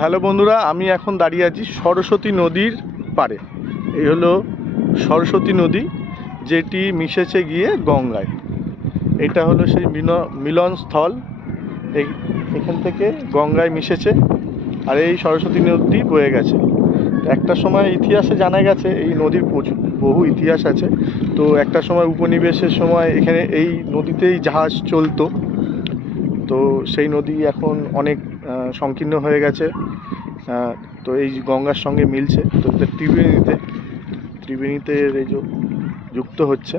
Hello বন্ধুরা, আমি এখন দাঁড়িয়ে আছি সরস্বতী নদীর পাড়ে। এই হলো সরস্বতী নদী, যেটি মিশেছে গিয়ে গঙ্গায়। এটা হলো সেই মিলনস্থল। এখান থেকে গঙ্গায় মিশেছে, আর এই সরস্বতী নদী বয়ে গেছে। একটা সময় ইতিহাসে জানা গেছে এই নদীর বহু ইতিহাস আছে। তো একটা সময় উপনিবেশের সময় এখানে এই নদীতেই জাহাজ চলতো। তো সেই নদী এখন অনেক সংকীর্ণ হয়ে গেছে। তো এই গঙ্গার সঙ্গে মিলছে, তো ত্রিবেণীতে এই যুক্ত হচ্ছে।